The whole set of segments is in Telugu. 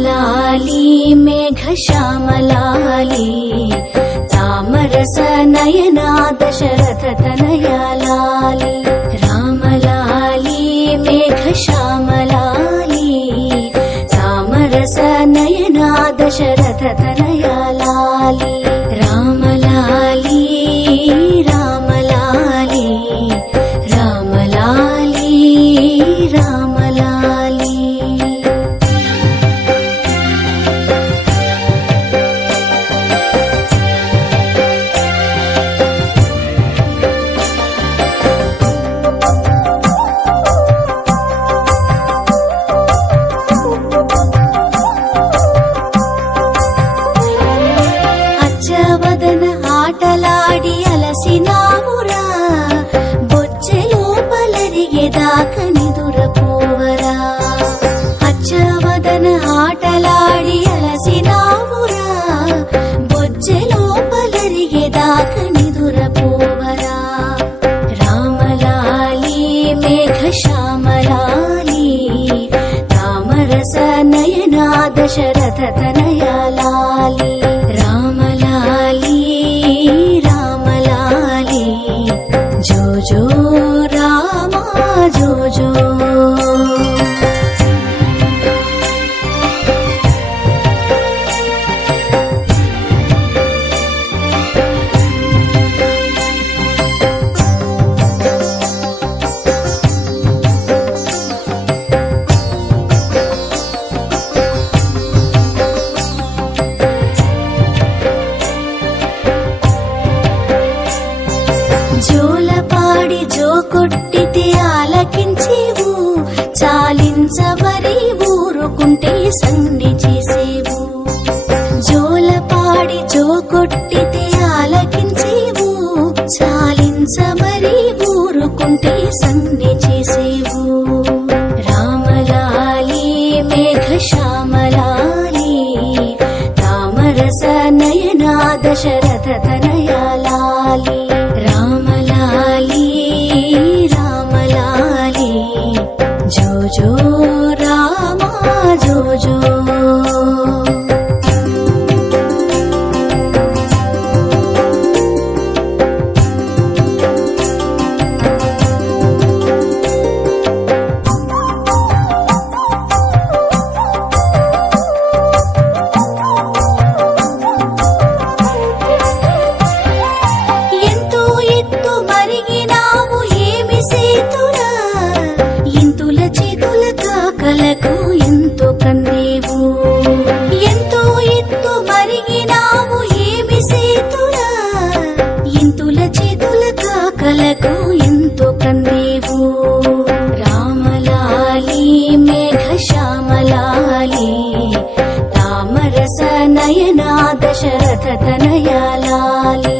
రామలాలి మేఘశ్యామలాలి తామరస నయనా దశరథ తనయాలాలి రామలాలి మేఘశ్యామలాలి తామరస నయనా దశరథ తనయాలాలి రామలాలి రామలాలి రామలాలి రామలాలి అచ్చవదన ఆటలాడి అలసినావురా బొచ్చెలో పలరిగేదాక నిదురపోవరా అచ్చవదన ఆటలాడి అలసినావురా బొచ్చెలో పలరిగేదాక నిదురపోవరా రామలాలి మేఘశ్యామలాలి తామరస నయనా దశరథ తనయాలాలి రామలాలి రామలాలి జో జో రామ జో జో జోలపాడి జో కొట్టితే ఆలకించేవు చాలించబరి ఊరుకుంటే సంధి చేసేవు జోలపాడి జో కొట్టితే ఆలకించేవు చాలించబరి ఊరుకుంటే సంధి చేసేవు రామలాలి మేఘశ్యామలాలి తామరస నయనా దశరథ తనయాలాలి రామలాలి రామలాలి జో జో రామ జో జో ఎంతో ఎత్తు మరిగినావు ఏమి సేతురా ఇంతుల చేతుల కాకలకు ఎంతో కందేవు ఎంతో ఎత్తు మరిగినావు ఏమి సేతురా ఇంతుల చేతుల కాకలకు ఎంతో కందేవు రామలాలి మేఘశ్యామలాలి తామరస నయనా దశరథ తనయాలాలి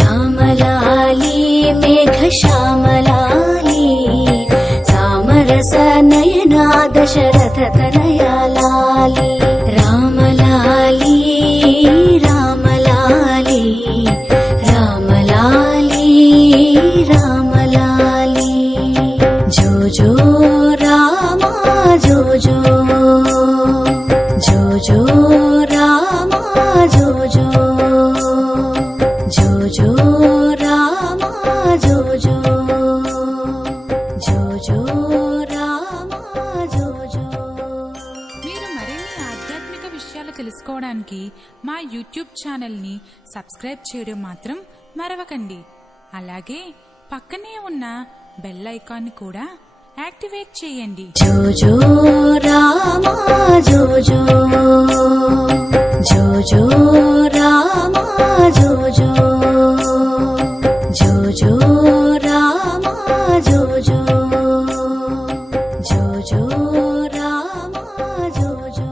రామలాలి మేఘశ్యామలాలి తామరస నయనా దశరథ తనయాలాలి రామలాలి రామలాలి రామలాలి రామలాలి జో జో రామ జో జో జో జో రామ జో జో జో జో రామ జో జో జో జో రామ జో జో. మీరు మరిన్ని ఆధ్యాత్మిక విషయాలు తెలుసుకోవడానికి మా యూట్యూబ్ ఛానల్ని సబ్స్క్రైబ్ చేయడం మాత్రం మరవకండి. అలాగే పక్కనే ఉన్న బెల్ ఐకాన్ని కూడా యాక్టివేట్ చేయండి. జో జో రామ జో జో జో జో రామ జో జో జో జో రామ జో జో జో జో రామ జో జో.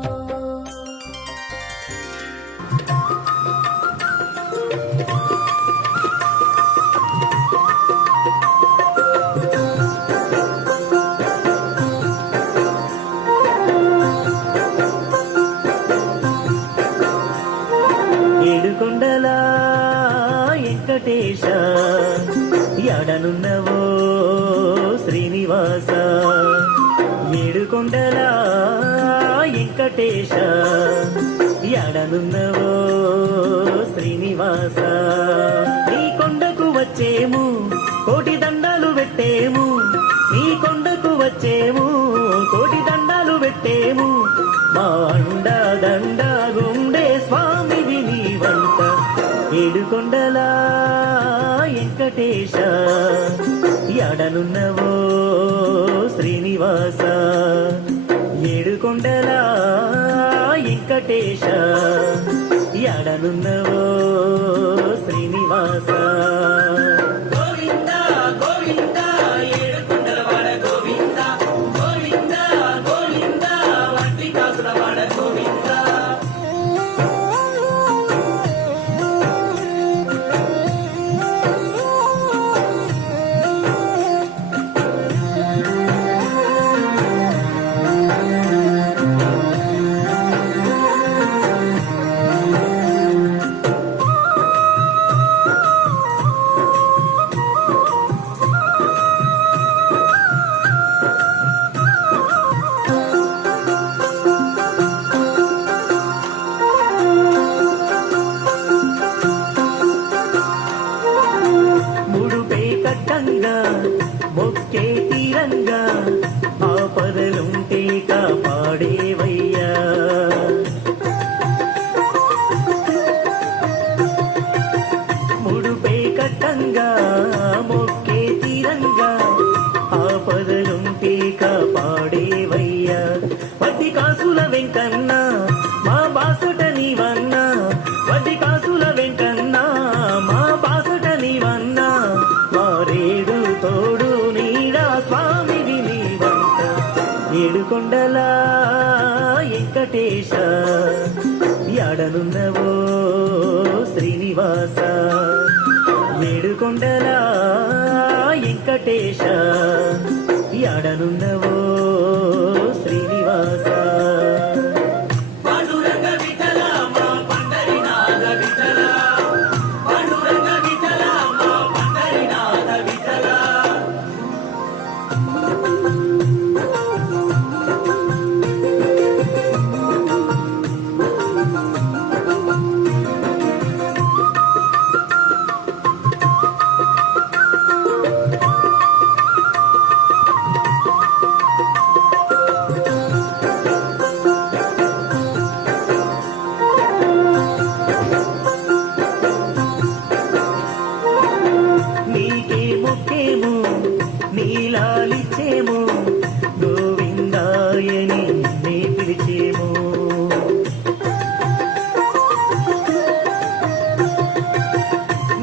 ఏడుకొండల వెంకటేశ ఎడనున్నవో శ్రీనివాస ఏడుకొండల వెంకటేశ ఎడనున్నవో శ్రీనివాస నీ కొండకు వచ్చేము కోటి దండాలు పెట్టేము నీ కొండకు వచ్చేము కోటి దండాలు పెట్టేము మా అండా దండ గుండే స్వామివి నీ వంట ఏడుకొండలా వెంకటేశ ఎడనున్నవో శ్రీనివాస ఏడుకొండలా వెంకటేశ ఎడనున్నవో శ్రీనివాస గోవింద గోవింద ఏడుకొండలవాడ గోవింద గోవింద గోవింద వడ్డీ కాసులవాడ గోవింద మొక్కే తీరంగా ఆపదలుంటే కాపాడేవయ్యా ముడుపే కట్టంగా మొక్కే తీరంగా ఆపదలుంటే కాపాడేవయ్యా వడ్డీ కాసుల వెంకన్న మా బాసట నీవన్నా వడ్డీ కాసుల వెంకన్న మా బాసట నీవన్నా మారేడు తోడు నీడా స్వామివి నీ వంట ఏడుకొండలా వెంకటేశ ఎడనున్నవో శ్రీనివాస ఏడుకొండలా వెంకటేశ ఎడనున్నవో శ్రీనివాస మొక్కేము నీలాలిచ్చేము గోవిందాయని నే పిలిచేము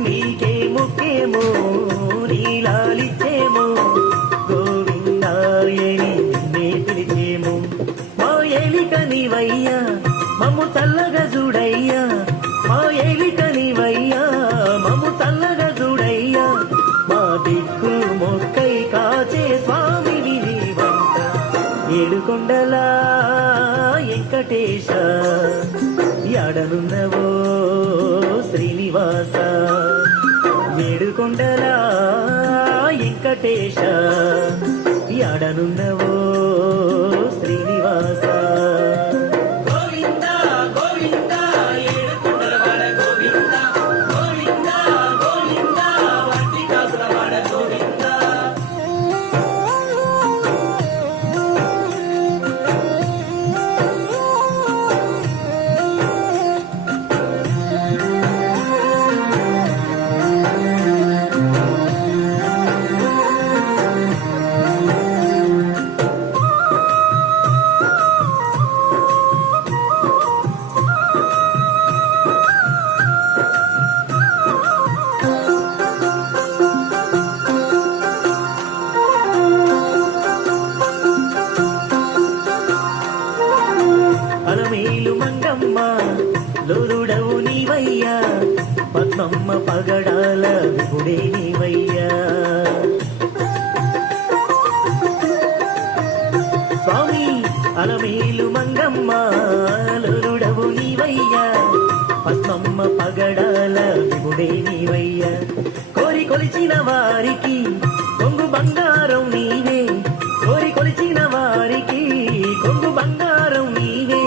నీకే మొక్కేము నీలాలిచ్చేము గోవిందాయని నే పిలిచేము మా ఏలిక నీవయ్యా మమ్ము చల్లగా చూడయ్యా మా ఏలిక నీవయ్యా మమ్ము చల్లగా చూడయ్యా మా దిక్కు మొక్కై కాచే స్వామివి నీ వంట ఏడుకొండలా వెంకటేశ ఎడనున్నవో శ్రీనివాస ఏడుకొండలా వెంకటేశ ఎడనున్నవో శ్రీనివాస అలమేలు మంగమ్మ లోరుడవు నీవయ్యా పద్మమ్మ పగడాల విపుడే నీవయ్యా స్వామి అలమేలు మంగమ్మ లోరుడవు నీవయ్యా పద్మమ్మ పగడాల విపుడే నీవయ్యా కోరి కొలిచిన వారికి కొంగు బంగారం నీవే కోరి కొలిచిన వారికి కొంగు బంగారం నీవే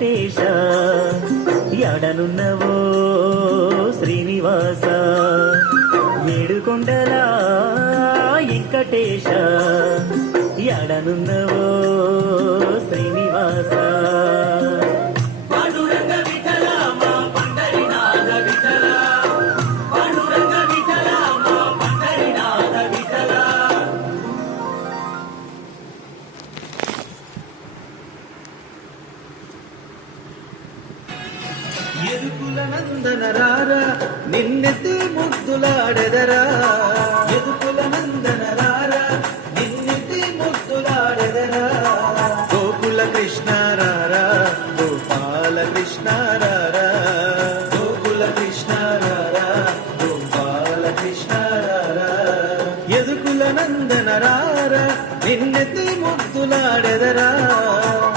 వెంకటేశ ఎడనున్నవో శ్రీనివాస ఏడుకొండల వెంకటేశ ఎడనున్నవో శ్రీనివాస ఎదుకుల నందనరారా నిన్నెత్తి ముద్దులాడెదరా ఎదుకుల నందనరారా నిన్నెత్తి ముద్దులాడెదరా గోకుల కృష్ణారారా గోపాల కృష్ణారారా గోకుల కృష్ణారారా గోపాల కృష్ణారారా ఎదుకుల నందనరారా నిన్నెత్తి ముద్దులాడెదరా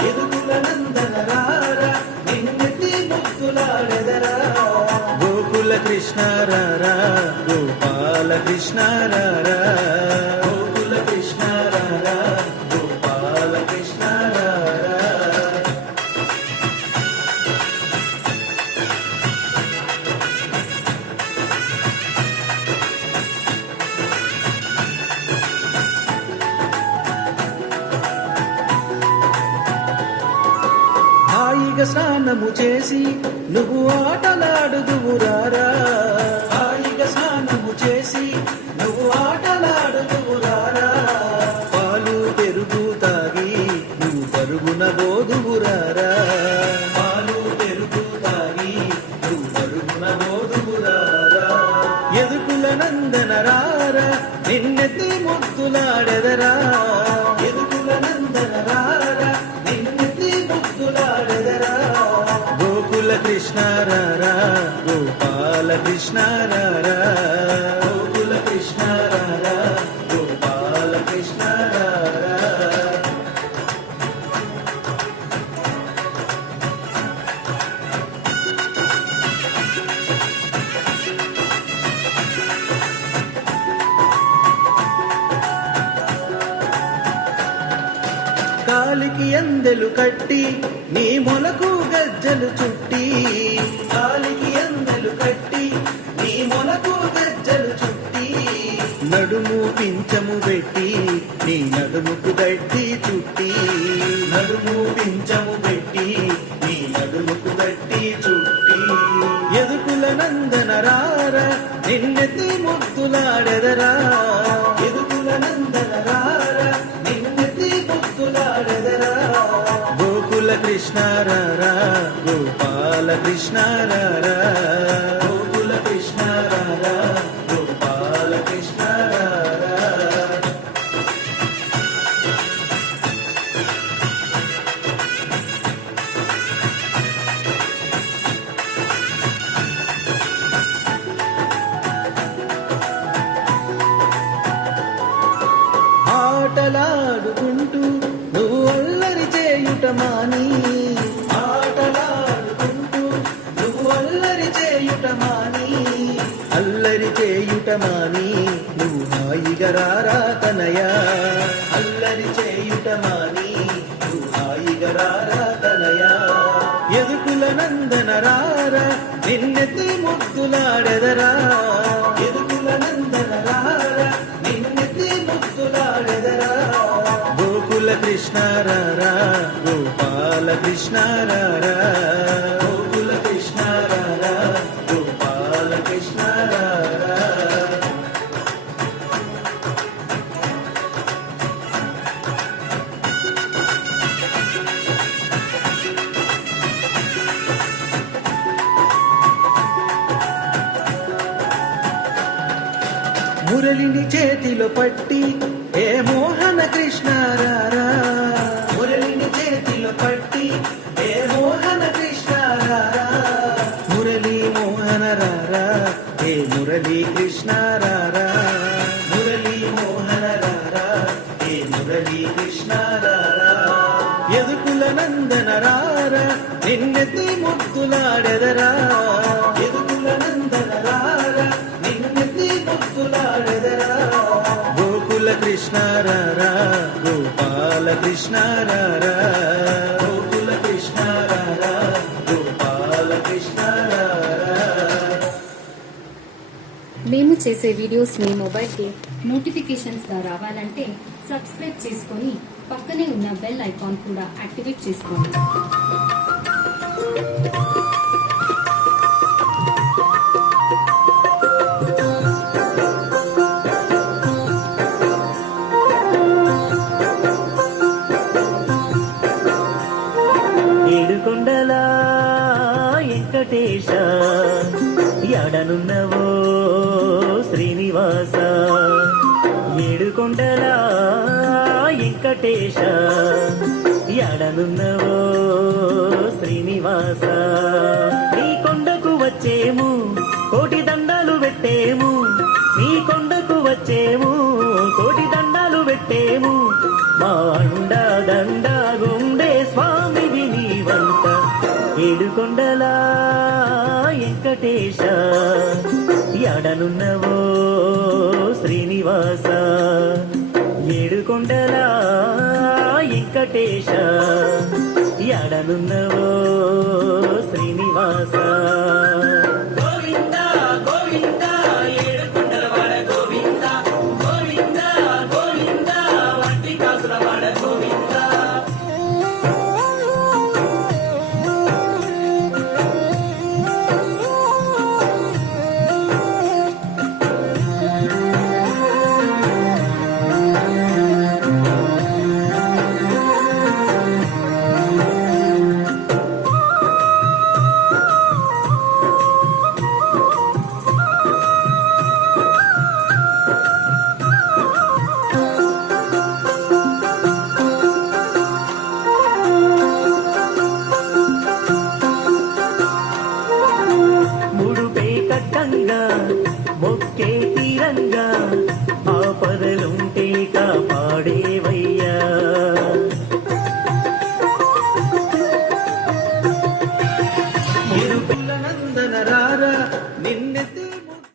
ఎదుకుల నందనరారా గోకుల కృష్ణారారా గోపాల కృష్ణారారా గోకుల కృష్ణారారా గోపాల కృష్ణారారా హాయిగా స్నానము చేసి నువ్వు ఆటలాడుదువురారా హాయిగా స్నానము చేసి నువ్వు ఆటలాడుదువురారా పాలు పెరుగు తాగి నువ్వు పరుగున బోదువురారా పాలు పెరుగు తాగి నువ్వు పరుగున బోదువురారా ఎదుకుల నందనరారా నిన్నెత్తి ముద్దులాడెదరా ఎదుకుల నందనరారా గోకుల కృష్ణారారా గోపాల కృష్ణారారా గోకుల కృష్ణారారా గోపాల కృష్ణారారా కాలికి అందెలు కట్టి నీ మొలకు గజ్జలు చుట్టి కాలికి అందెలు కట్టి నీ మొలకు గజ్జలు చుట్టి నడుము పించము పెట్టి నీ నడుముకు గట్టి చుట్టి నడుము పించము పెట్టి నీ నడుముకు గట్టి చుట్టి ఎదుకుల నందనరారా నిన్నెత్తి ముద్దులాడెదరా ఎదుకుల నందనరారా గోకుల కృష్ణారారా గోపాల కృష్ణారారా గోకుల కృష్ణారారా గోపాల కృష్ణారారా ఆటలాడుకుంటూ నువ్వు అల్లరి చేయుట మాని ఆటలాడుకుంటూ నువ్వు అల్లరి చేయుట మాని అల్లరి చేయుట మాని నువ్వు హాయిగా రారా తనయా అల్లరి చేయుట మాని నువ్వు హాయిగా రారా తనయా ఎదుకుల నందనరారా నిన్నెత్తి ముద్దులాడెదరా ఎదుకుల నందనరారా నిన్నెత్తి ముద్దులాడెదరా గోకుల కృష్ణారారా గోపాల కృష్ణారారా గోకుల కృష్ణారారా గోపాల కృష్ణారారా మురళిని చేతిలో పట్టి ఏ మోహన కృష్ణారారా మురళిని చేతిలో పట్టి ఏ మోహన కృష్ణారారా మురళి మోహన రారా ఏ మురళి కృష్ణారారా మురళి మోహన రారా ఏ మురళి కృష్ణారారా ఎదుకుల నందనరారా నిన్నెత్తి ముద్దులాడెదరా ఎదుకుల నందనరారా నిన్నెత్తి ముద్దులాడెదరా గోకుల కృష్ణారారా గోపాల కృష్ణారారా గోకుల కృష్ణారారా చేసే వీడియోస్ మీ మొబైల్కి నోటిఫికేషన్స్ గా రావాలంటే సబ్స్క్రైబ్ చేసుకొని పక్కనే ఉన్న బెల్ ఐకాన్ కూడా యాక్టివేట్ చేసుకోండి. ఏడుకొండల వెంకటేశ యాడనున్నవో శ్రీనివాస, ఏడుకొండల వెంకటేశ యాడనున్నవో శ్రీనివాస. నీ కొండకు వచ్చేము కోటి దండాలు పెట్టేము, నీ కొండకు వచ్చేము కోటి దండాలు పెట్టేము, మా అండ దండ గుండే స్వామి నీవంత. ఏడుకొండల వెంకటేశ యాడనున్నవో శ్రీనివాస, ఏడుకొండల వెంకటేశ యాడనున్నవో శ్రీనివాస. గోవింద గోవింద ఏడుకొండల వాడ గోవింద, గోవింద గోవింద వంటి కాసుల వాడ గోవింద. ముడుపే కట్టంగా మొక్కే తీరంగా